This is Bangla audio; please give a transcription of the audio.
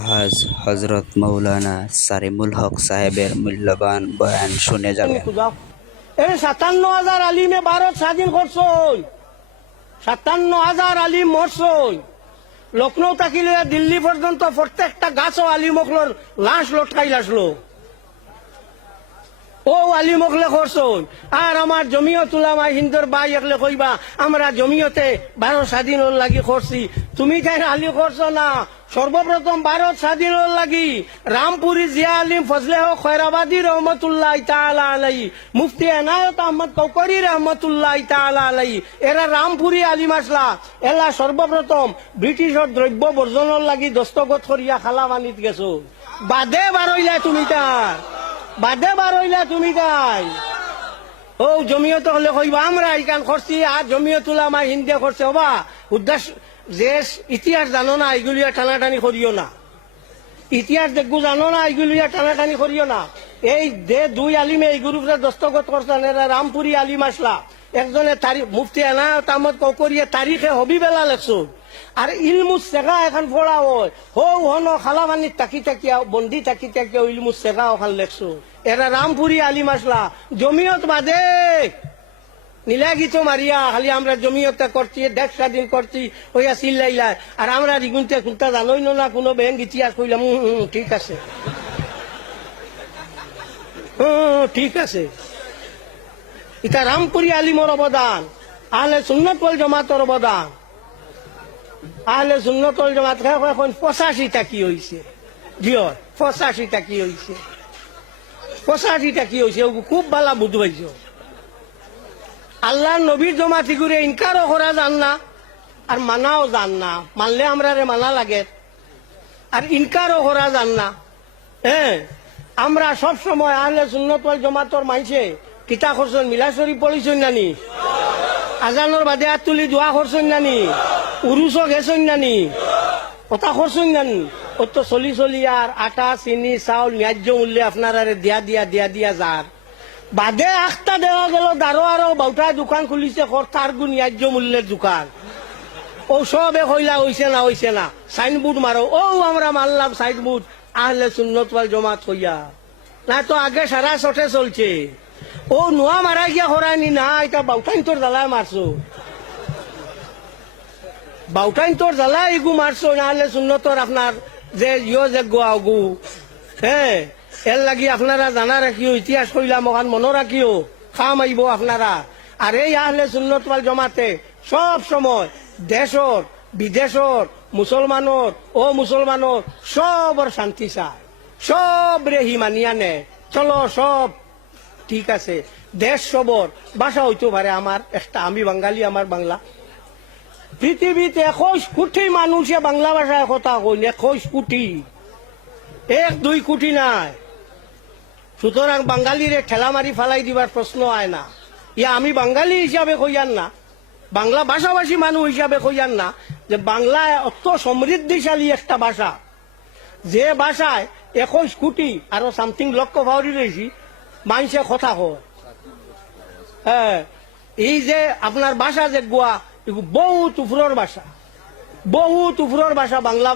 আলহাজ হজরত মৌলানা সারিমুল হক সাহেবের মূল্যবান বয়ান শুনে যাবেন। 57,000 আলিমে ভারত স্বাধীন করছই, 57,000 আলিম মরছই। লখনৌ থাকিলে দিল্লি পর্যন্ত প্রত্যেকটা গাছও আলিমকলর লাশ লটকাই আসলো। ও আলিমকলে করছই। আর আমার জমিয়ত উলামা হিন্দর ভাই একলে কইবা আমরা জমিয়তে ভারত স্বাধীন লাগি করছি, তুমি তাই আলি করছো না। সর্বপ্রথম ভারত স্বাধীন লাগি রামপুরি জিয়া আলিম ফজলে হক খয়রাবাদী রহমতুল্লাহ তাআলা আলাইহি, মুফতি এনায়েত আহমদ কৌকরি রহমতুল্লাহ তাআলা আলাইহি, এরা রামপুরি আলিম আসলা। এলা সর্বপ্রথম ব্রিটিশর দ্রব্য বর্জনের লাগি দস্তখত করিয়া খালা বানিত গেছো। বাদে বারইলা তুমি তার, বাদে বারইলা তুমি তাই। ও জমিয়ত হলে কইবা আমরা এইখান করছি, আর জমিয়ত উলামা হিন্দে করছে। হবা উদ্দেশ্য যে ইতিহাস জানো না এগুলিয়া টানাটানি করিও না, ইতিহাস দেখবো জানো না এগুলিয়া টানাটানি করিও না। এই যে দুই আলিমে এই গ্রুপে দস্তখত করছেন, এরা রামপুরি আলিম আসলা। একজনে তারিখ মুফতি এনায়েত আহমদ কৌকরিয়ে তারিখে হবিবেলা লেখছো। আর ইলমুস শেখা এখন পড়া হয় হৌ হন খালামানির তাকি তাকিয়া বন্দি তাকি তাকিয়া ইলমুস শেখা ওখান লেখছো। এরা রামপুরি আলিম আসলা। জমিয়ত বাদে নীলাগিত মারিয়া খালি আমরা জমিয়তটা করছি, দেশ স্বাধীন করছি হইয়া চিল্লাইলা। আর আমরা রিগুনতে খুঁটা জানোই না কোনো ব্যাংক ইতিহাস কইলাম ঠিক আছে, ঠিক আছে। এটা রামপুরি আলিমর অবদান, আহলে সুন্নাত ওয়াল জামাতের অবদান। আহলে সুন্নাত ওয়াল জামাত এখন 85টা কি হয়েছে, জিও 85টা কি হয়েছে, 85টা কি হয়েছে খুব ভালো বুঝবাইছ। আল্লাহ নবীর জমাতি করে ইনকারও করা যান না আর মানাও যান না। মানলে আমরা মানা লাগে আর ইনকারও করা যান না। হ্যাঁ, আমরা সব সময় আহলে সুন্নাত ওয়াল জামাতের মাইছে কিতা করছেন, মিলাদ শরীফ পড়িছেন নানি, আজানোর বাদে হাত তুলি দোয়া করছেন নানি, উরুস গেছেন নানি, কথা করছেন নানি। ও তো চলি চলি আর আটা চিনি চাউল ন্যায্য মূল্যে আপনারা দিয়া দিয়া দিয়া দিয়া যার বাদে আখটা দেওয়া গেল দারো আরো বাউটায় দোকান খুলিছে তার গুণ ন্যায্য মূল্যের দোকান। ও সবে কইলা হইছে না হইছে না, সাইনবোর্ড মারো। ও আমরা মারলাম সাইনবোর্ড আহলে সুন্নাত ওয়াল জামাত হইয়া, না তো আগে সারা চটে চলছে। ও নোয়া মারা গিয়া হরানি না, এটা বাউটাইন তোর জ্বালায় মারছো, বাউটাইন তোর জ্বালায় এগু মারছো। না হলে সুন্নতর আপনার যে ইয় যে গোয়াগু, হ্যাঁ, এর লাগি আপনারা জানা রাখিও, ইতিহাস কইলাম ওখান মনে রাখিও, খাম আইব আপনারা। আর এই আহলে সুন্নাত ওয়াল জামাতে সব সময় দেশর বিদেশর মুসলমানর ও মুসলমানর সবর শান্তি চায়, সব রেহি মানিয়া নে। চলো সব ঠিক আছে, দেশ সবর ভাষা হইতে পারে আমার একটা, আমি বাঙালি, আমার বাংলা। পৃথিবীতে 21 কোটি মানুষে বাংলা ভাষায় কথা কইন, 21 কোটি, 1-2 কোটি নাই। সুতরাং বাঙালিরে ঠেলা মারি ফালাই দিবার প্রশ্ন আয় না। ইয়া আমি বাঙালি হিসাবে কইয়ান না, বাংলা ভাষাভাষী মানুষ হিসাবে কইয়ান না যে বাংলা অত সমৃদ্ধিশালী একটা ভাষা, যে ভাষায় 21 কোটি আরো সামথিং লক্ষ ভাওরি রয়েছি মানুষে কথা কয়। হ্যাঁ, এই যে আপনার ভাষা যে গোয়া, বহুত উপরের ভাষা, বহুত উপরের ভাষা বাংলা।